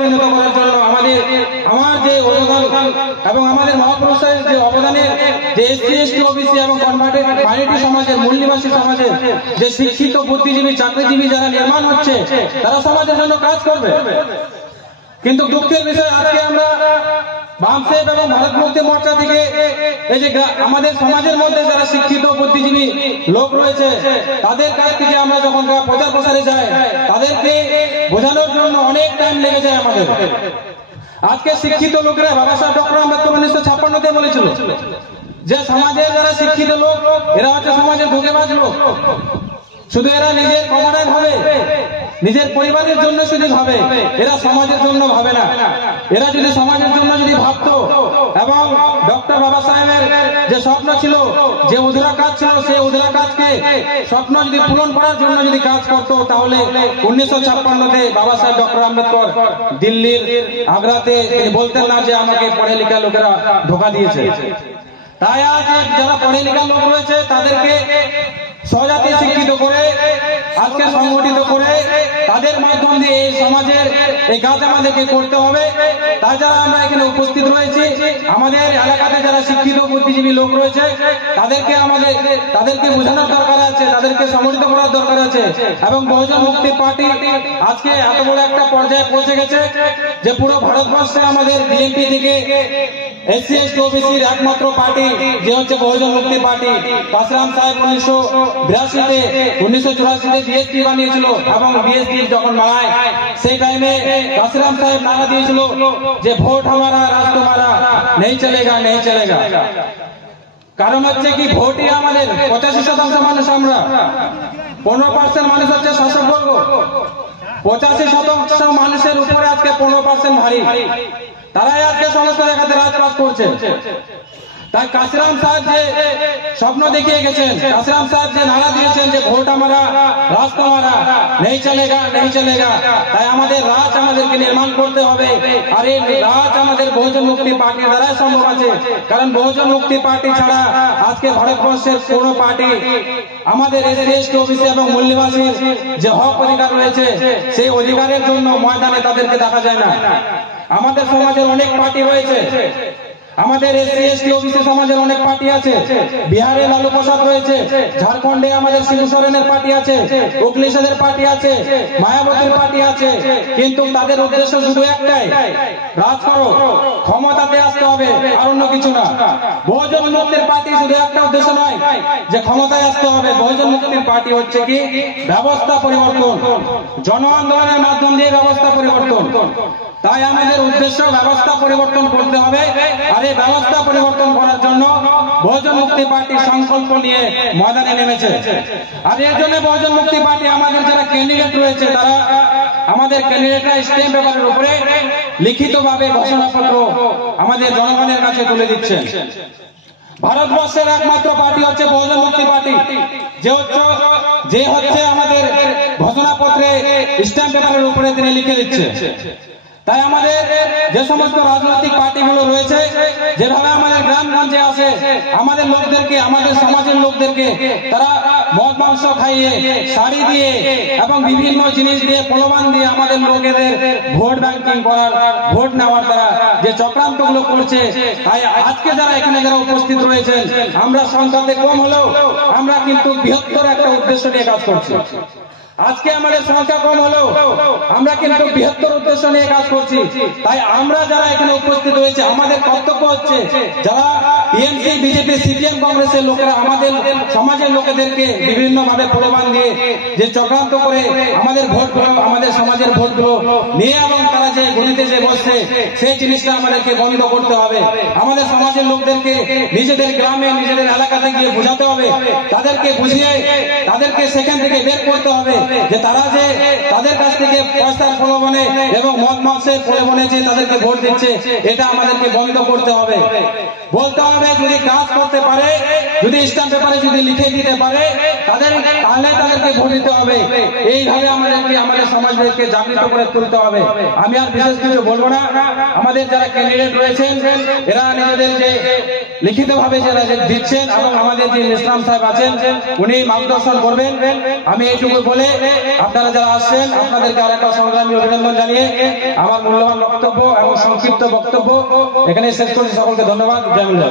পরিণত করার জন্য আমার যে অবদান এবং আমাদের মহাপুরুষের যে অবদানের যে এসসি এসটি ওবিসি এবং কনভার্টেড মাইনরিটি সমাজের মূল নিবাসী সমাজে যে শিক্ষিত বুদ্ধিজীবী চাকরিজীবী যারা নির্মাণ হচ্ছে তারা সমাজের জন্য কাজ করবে। কিন্তু দুঃখের বিষয় আজকে আমরা বামসেব এবং ভারত মুক্তি মোর্চা থেকে এই যে আমাদের সমাজের মধ্যে যারা শিক্ষিত বুদ্ধিজীবী লোক রয়েছে তাদের কাছ থেকে আমরা যখন প্রচার প্রসারে যাই তাদেরকে বোঝানোর জন্য অনেক টাইম লেগে যায় আমাদের। আজকে শিক্ষিত লোকেরা বাবা সাহেব ডক্টর আম্বেদকর 1956 বলেছিল যে সমাজের যারা শিক্ষিত লোক এরা হচ্ছে সমাজের ধোঁকেবাজ লোক, শুধু এরা নিজের ক্ষমতায় ভাবে, নিজের পরিবারের জন্য শুধু ভাবে, এরা সমাজের জন্য ভাবে না। এরা যদি সমাজের জন্য যদি ভাবতো এবং ডক্টর বাবা সাহেবের যে স্বপ্ন ছিল, যে অধুরা কাজ ছিল, সেই অধুরা কাজকে স্বপ্ন যদি পূরণ করার জন্য যদি কাজ করতো তাহলে 1956 বাবা সাহেব ডক্টর আম্বেদকর দিল্লির আগ্রাতে বলতেন না যে আমাকে পড়ে লেখা লোকেরা ধোঁকা দিয়েছে। তাই আজ যারা পড়ে লেখা লোক রয়েছে তাদেরকে স্বজাতি শিক্ষিত করে আজকে সংগঠিত করে তাদের মাধ্যম দিয়ে এই সমাজের এই কাজ আমাদেরকে করতে হবে। তাছাড়া আমরা এখানে উপস্থিত রয়েছি, আমাদের এলাকাতে যারা শিক্ষিত বুদ্ধিজীবী লোক রয়েছে তাদেরকে বোঝানোর দরকার আছে, তাদেরকে সংগঠিত করার দরকার আছে। এবং বহুজন মুক্তি পার্টি আজকে এত বড় একটা পর্যায়ে পৌঁছে গেছে যে পুরো ভারতবর্ষে আমাদের বিএনপি থেকে এসসি এসটি ওবিসির একমাত্র পার্টি যে হচ্ছে বহুজন মুক্তি পার্টি। কাশিরাম সাহেব 1984 বিএসপি বানিয়েছিল এবং বিএসপি যখন মারায় সেই টাইমে কাশিরাম সাহেব নারা দিয়েছিল যে ভোট হামারা রাজ তোমারা নেই চলেগা নেই চলেগা। কারণ হচ্ছে কি ভোটই আমাদের 85% মানুষ, আমরা 15% মানুষ হচ্ছে শাসক বর্গ, 85% মানুষের উপরে আজকে 15% ভারী, তারাই আজকে সমস্ত জায়গাতে রাজপাট করছে। তাই কাশিরাম সাহেব যে স্বপ্ন দেখিয়ে গেছেন, কাশিরাম সাহেব যে নারা দিয়েছেন যে ভোট আমারা রাজ তোমারা নেই চলেগা নেই চলেগা, তাই আমাদের রাজ আমাদেরকে নির্মাণ করতে হবে। আর এই রাজ আমাদের বহুজন মুক্তি পার্টির দ্বারাই সম্ভব আছে। কারণ বহুজন মুক্তি পার্টি ছাড়া আজকে ভারতবর্ষের কোন পার্টি আমাদের এসসি এসটি ওবিসি এবং মূল নিবাসীর যে হক অধিকার রয়েছে সেই অধিকারের জন্য ময়দানে তাদেরকে দেখা যায় না। আমাদের সমাজের অনেক পার্টি রয়েছে, আমাদের এসসি এসটি ওবিসি সমাজের অনেক পার্টি আছে, বিহারে লালু প্রসাদ রয়েছে, ঝাড়খণ্ডে আমাদের শিবু সোরেনের পার্টি আছে, অখিলেশের পার্টি আছে, মায়াবতীর পার্টি আছে, কিন্তু তাদের উদ্দেশ্য শুধু একটাই, রাজ করো, ক্ষমতাতে আসতে হবে, আর অন্য কিছু না। বহুজন মুক্তির পার্টি শুধু একটা উদ্দেশ্য নয় যে ক্ষমতায় আসতে হবে, বহুজন মুক্তির পার্টি হচ্ছে কি ব্যবস্থা পরিবর্তন, জন আন্দোলনের মাধ্যম দিয়ে ব্যবস্থা পরিবর্তন। তাই আমাদের উদ্দেশ্য ব্যবস্থা পরিবর্তন করতে হবে। আর এই ব্যবস্থা পরিবর্তন করার জন্য বহুজন মুক্তি পার্টি সংকল্প নিয়ে ময়দানে নেমেছে। আর এর জন্য বহুজন মুক্তি পার্টি আমাদের যারা ক্যান্ডিডেট রয়েছে তারা আমাদের ক্যান্ডিডেটরা স্ট্যাম্প পেপারের উপরে লিখিতভাবে ঘোষণাপত্র আমাদের জনগণের কাছে তুলে দিচ্ছেন। ভারতবর্ষের একমাত্র পার্টি হচ্ছে বহুজন মুক্তি পার্টি, যে হচ্ছে আমাদের ঘোষণাপত্রে স্ট্যাম্প পেপারের উপরে তিনি লিখে দিচ্ছে। তাই আমাদের যে সমস্ত রাজনৈতিক পার্টিগুলো রয়েছে যেভাবে আমাদের গ্রামগঞ্জে আসে আমাদের লোকদেরকে, আমাদের সমাজের লোকদেরকে তারা মদ মাংস খাইয়ে, শাড়ি দিয়ে এবং বিভিন্ন জিনিস দিয়ে, প্রলোভন দিয়ে আমাদের লোকেদের ভোট ব্যাংকিং করার, ভোট নেওয়ার দ্বারা যে চক্রান্ত গুলো করছে। তাই আজকে যারা এখানে যারা উপস্থিত রয়েছেন আমরা সংখ্যাতে কম হলেও আমরা কিন্তু বৃহত্তর একটা উদ্দেশ্য নিয়ে কাজ করছি। আজকে আমাদের সংখ্যা কম হলেও আমরা কিন্তু বৃহত্তর উদ্দেশ্য নিয়ে কাজ করছি। তাই আমরা যারা এখানে উপস্থিত হয়েছে আমাদের কর্তব্য হচ্ছে যারা টিএমসি বিজেপি সিপিএম কংগ্রেসের লোকেরা আমাদের সমাজের লোকেদেরকে বিভিন্ন ভাবে প্রলোভন দিয়ে যে চক্রান্ত করে আমাদের ভোটগুলো, আমাদের সমাজের ভোটগুলো নিয়ে এবং তারা যে গণিতে যে বসছে সেই জিনিসটা আমাদেরকে বন্ধ করতে হবে। আমাদের সমাজের লোকদেরকে নিজেদের গ্রামে, নিজেদের এলাকাতে গিয়ে বোঝাতে হবে, তাদেরকে বুঝিয়ে তাদেরকে সেখান থেকে বের করতে হবে যে তারা যে তাদের কাছ থেকে পয়সার প্রলোভনে এবং মদ মাংসের প্রলোভনে যে তাদেরকে ভোট দিচ্ছে এটা আমাদেরকে বন্ধ করতে হবে। বলতে হবে যদি কাজ করতে পারে, যদি স্ট্যাম্প পেপারে যদি লিখে দিতে পারে তাহলে তাদেরকে ভোট দিতে হবে। এইভাবে আমাদেরকে আমাদের সমাজকে জাগৃত করে তুলতে হবে। আমি আর বিশেষ কিছু বলবো না। আমাদের যারা ক্যান্ডিডেট রয়েছেন এরা নিজেদের যে লিখিত ভাবে যারা দিচ্ছেন এবং আমাদের যে ইসলাম সাহেব আছেন উনি মার্গদর্শন করবেন। আমি এইটুকু বলে আপনারা যারা আসছেন আপনাদেরকে আর একটা সংগ্রামী অভিনন্দন জানিয়ে আমার মূল্যবান বক্তব্য এবং সংক্ষিপ্ত বক্তব্য এখানে শেষ করছি। সকলকে ধন্যবাদ। জয় হিন্দ।